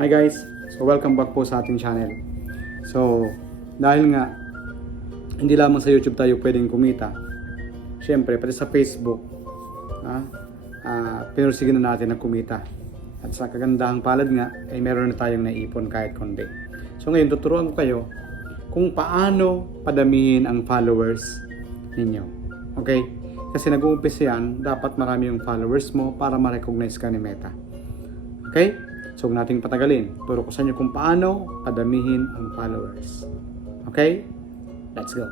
Hi guys, so welcome back po sa ating channel. So dahil nga hindi lamang sa YouTube tayo pwedeng kumita, syempre pati sa Facebook pinursigin na natin na kumita. At sa kagandahang palad nga ay meron na tayong naipon kahit konti. So ngayon tuturuan ko kayo kung paano padamihin ang followers ninyo. Okay? Kasi nag-uumpisa yan, dapat marami yung followers mo para ma-recognize ka ni Meta. Okay? So huwag nating patagalin. Turo ko sa inyo kung paano padamihin ang followers. Okay? Let's go.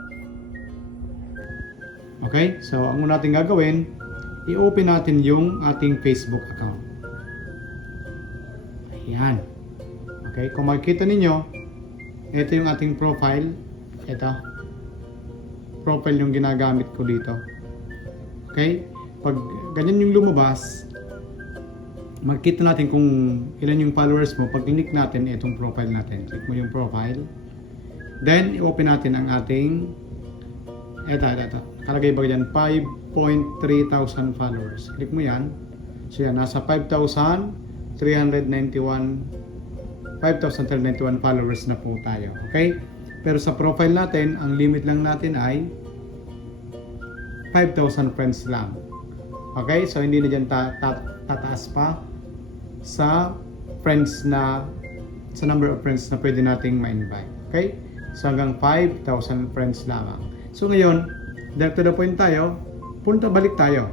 Okay? So ang una natin gagawin, i-open natin yung ating Facebook account. Ayan. Okay? Kung makikita ninyo, ito yung ating profile. Ito. Profile yung ginagamit ko dito. Okay? Pag ganyan yung lumabas, makikita natin kung ilan yung followers mo. Pag click natin itong profile natin, click mo yung profile, then i-open natin ang ating ito, nakalagay ba dyan 5,300 followers. Click mo yan. So yan, nasa 5,391 followers na po tayo. Okay? Pero sa profile natin, ang limit lang natin ay 5,000 friends lang. Okay? So hindi na dyan tataas pa sa friends na sa number of friends na pwede nating ma-invite. Okay? So hanggang 5,000 friends lamang. So ngayon, direct to the point tayo, balik tayo.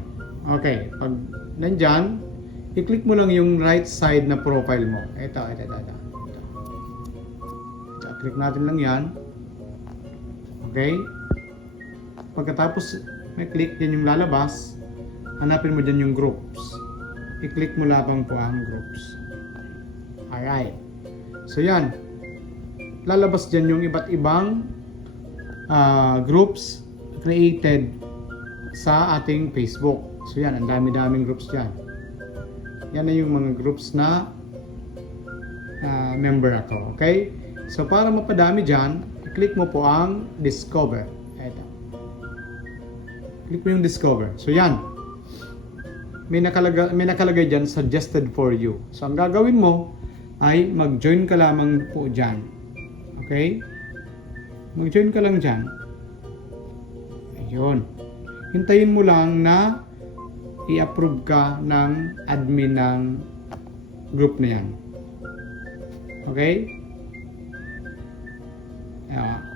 Okay, pag nandyan, i-click mo lang yung right side na profile mo. Ito. Click natin lang yan. Okay? Pagkatapos may click, yan yung lalabas, hanapin mo dyan yung groups. I-click mo lamang po ang groups. Alright. So yan. Lalabas dyan yung iba't ibang groups created sa ating Facebook. So yan, ang dami-daming groups dyan. Yan na yung mga groups na member ako. Okay? So para mapadami dyan, i-click mo po ang Discover. Ito. Click mo yung Discover. So yan. May nakalagay dyan, suggested for you. So, ang gagawin mo ay mag-join ka lamang po dyan. Okay? Mag-join ka lang dyan. Ayun. Hintayin mo lang na i-approve ka ng admin ng group na yan. Okay?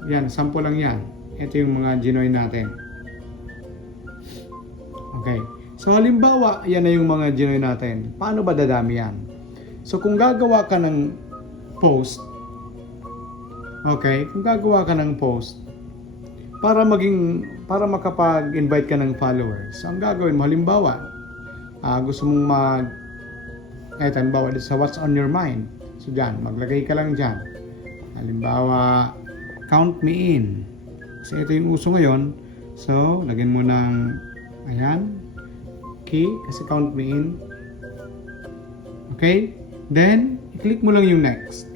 Yan, sample lang yan. Ito yung mga ginoin natin. Okay. So halimbawa, yan na yung mga ginoy natin. Paano ba dadami yan? So kung gagawa ka ng post, okay, kung gagawa ka ng post, para makapag-invite ka ng followers, so ang gagawin mo, halimbawa, gusto mong halimbawa sa what's on your mind. So dyan, maglagay ka lang dyan. Halimbawa, count me in. Kasi ito yung uso ngayon. So, lagyan mo ng, ayan, key, kasi count me in. Okay? Then, i-click mo lang yung next.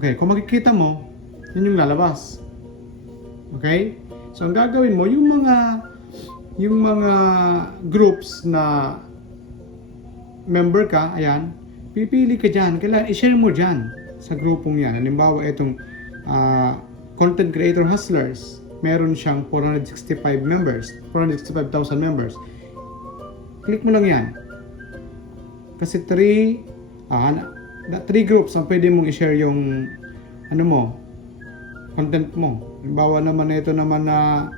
Okay, kung makikita mo, yun yung lalabas. Okay? So, ang gagawin mo, yung mga groups na member ka, ayan, pipili ka dyan. Kailangan i-share mo dyan sa grupong yan. Halimbawa, itong Content Creator Hustlers, meron siyang 465,000 members. Click mo lang yan. Kasi 3 groups ang pwede mong i-share yung content mo. Halimbawa naman ito naman na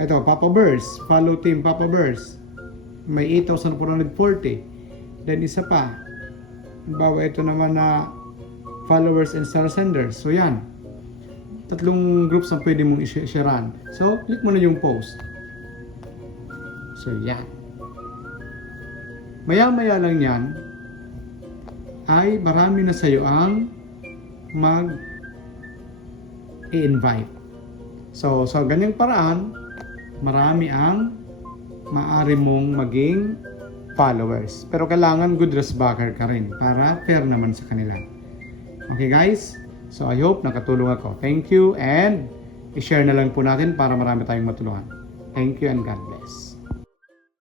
Papa Bears, follow team Papa Bears. May 8,440. Then isa pa. Halimbawa ito naman na followers and star senders. So yan. 3 groups ang pwede mong i-sharean. So, click mo na yung post. So, yan. Maya-maya lang yan, ay marami na sa'yo ang mag-i-invite. So, sa ganyang paraan, marami ang maaari mong maging followers. Pero kailangan good resbacker ka rin para fair naman sa kanila. Okay guys? So I hope nakatulong ako. Thank you and i-share na lang po natin para marami tayong matulungan. Thank you and God bless.